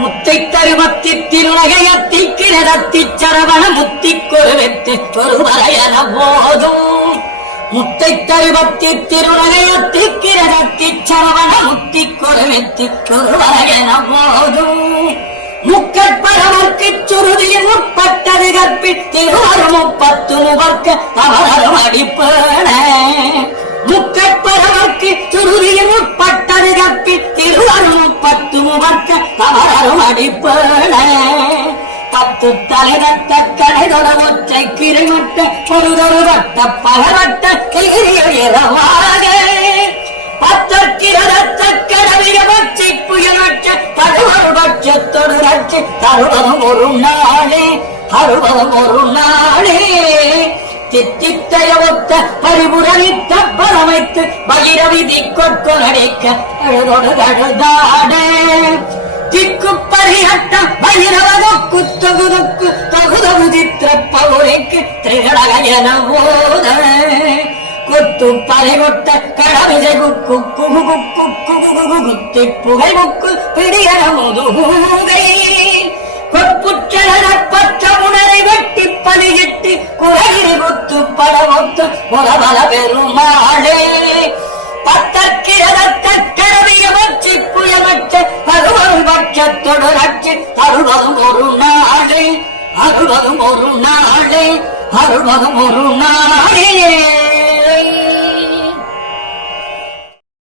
முத்தை தருமத்தி திருநகையத்தி கிரதத்தி சரவண முத்தி கொருவெத்து சொருவரையன போதும் முத்தை தருமத்தி திருநகையத்தி கிரதத்தி சரவண முத்தி கொருவெத்து சொருவரையன போதும் முக்கற்பரவர்க்கு சுருதியில் முற்பட்டது கற்பி திருவரும் முப்பத்து முகர்க்க அவரரும் அடிப்பேன பத்து கடைதொட ஒற்றை கிரைமட்ட பொருதொரு வட்ட பலவட்ட கிரவாக பத்தற்கிறதற்கடவிய பச்சை புயலற்ற படுவரு பட்சத்தொடு ரட்சி தருவதும் ஒரு நாளே அருவதும் ஒரு நாளே தித்தித்தைய பரிபுரணித்த பலமைத்து பகிரவிதி கொட்டு நடிக்க அழுதொடு கழுதாடே திக்கு பரியட்ட பைரவதொக்கு தொகுதொக்கு தொகுதொகு சித்திர பவுரைக்கு திரிகடகன போத கொத்து பறை கொட்ட கடவிசை குக்கு குகு குக்கு குகு குகு குத்தி புகை முக்கு பிடியன முதுகை கொப்புற்றன பற்ற உணரை வெட்டி பலியிட்டு குறையிறு குத்து படமொத்து புறபல பெருமாளே ஒரு நாளே அருள்வதும் ஒரு நாளே அருள்வதும் ஒரு நாளே.